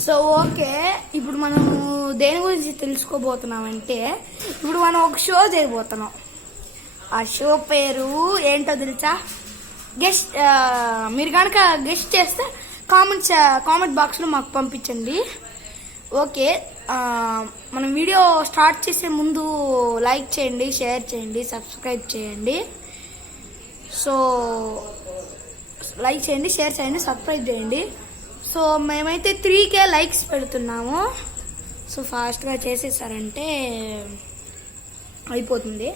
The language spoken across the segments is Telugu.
సో ఓకే, ఇప్పుడు మనం దేని గురించి తెలుసుకోబోతున్నామంటే ఇప్పుడు మనం ఒక షో చేయబోతున్నాం. ఆ షో పేరు ఏంటో తెలుసా? గెస్ట్. మీరు కనుక గెస్ట్ చేస్తే కామెంట్ బాక్స్లో మాకు పంపించండి. ఓకే, మనం వీడియో స్టార్ట్ చేసే ముందు లైక్ చేయండి, షేర్ చేయండి, సబ్స్క్రైబ్ చేయండి. సో లైక్ చేయండి, షేర్ చేయండి, సబ్స్క్రైబ్ చేయండి. సో మేమైతే 3K లైక్స్ పెడుతున్నాము. సో ఫాస్ట్గా చేసేసారంటే అయిపోతుంది.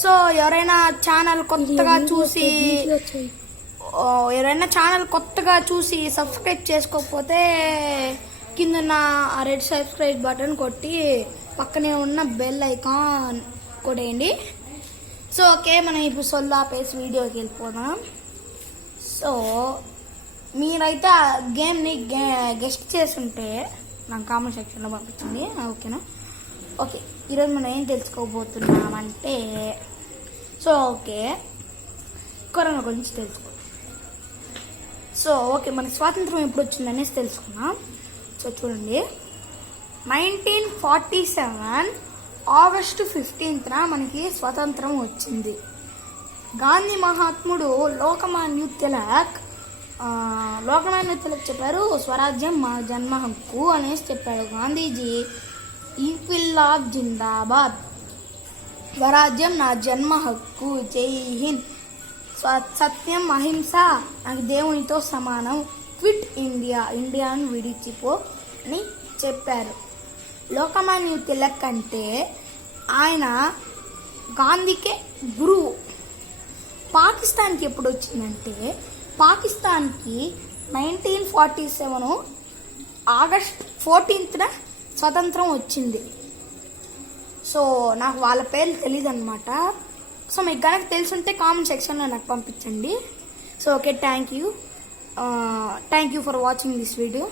సో ఎవరైనా ఛానల్ కొత్తగా చూసి సబ్స్క్రైబ్ చేసుకోకపోతే కింద ఆ రెడ్ సబ్స్క్రైబ్ బటన్ కొట్టి పక్కనే ఉన్న బెల్ ఐకాన్ కొట్టేయండి. సో ఓకే, మనం ఇప్పుడు సొల్లాపేసి వీడియోకి వెళ్ళిపోదాం. సో మీరైతే ఆ గేమ్ని గెస్ట్ చేస్తుంటే నాకు కామెంట్ సెక్షన్లో పంపించండి. ఓకేనా? ఓకే, ఈరోజు మనం ఏం తెలుసుకోబోతున్నామంటే సో ఓకే, కరోనా గురించి తెలుసుకో. సో ఓకే, మనకి స్వాతంత్రం ఎప్పుడు వచ్చిందనేసి తెలుసుకున్నాం. సో చూడండి, 1947 ఆగస్టు 15న మనకి స్వాతంత్రం వచ్చింది. గాంధీ మహాత్ముడు లోకమాన్య తిలక్ చెప్పారు, స్వరాజ్యం మా జన్మ హక్కు అనేసి చెప్పాడు. గాంధీజీ ఇంక్విలాబ్ జిందాబాద్, స్వరాజ్యం నా జన్మ హక్కు, జై హింద్, సత్యం అహింస నాకు దేవునితో సమానం, క్విట్ ఇండియా, ఇండియాను విడిచిపో అని చెప్పారు. లోకమాన్య తిలక్ అంటే ఆయన గాంధీకే గురువు. పాకిస్తాన్కి ఎప్పుడు వచ్చిందంటే పాకిస్తాన్కి 1947 ఆగస్ట్ 14న స్వతంత్రం వచ్చింది. సో నాకు వాళ్ళ పేర్లు తెలియదు అనమాట. సో మీకు కనుక తెలుసుంటే కామెంట్ సెక్షన్లో నాకు పంపించండి. So okay, thank you for watching this video.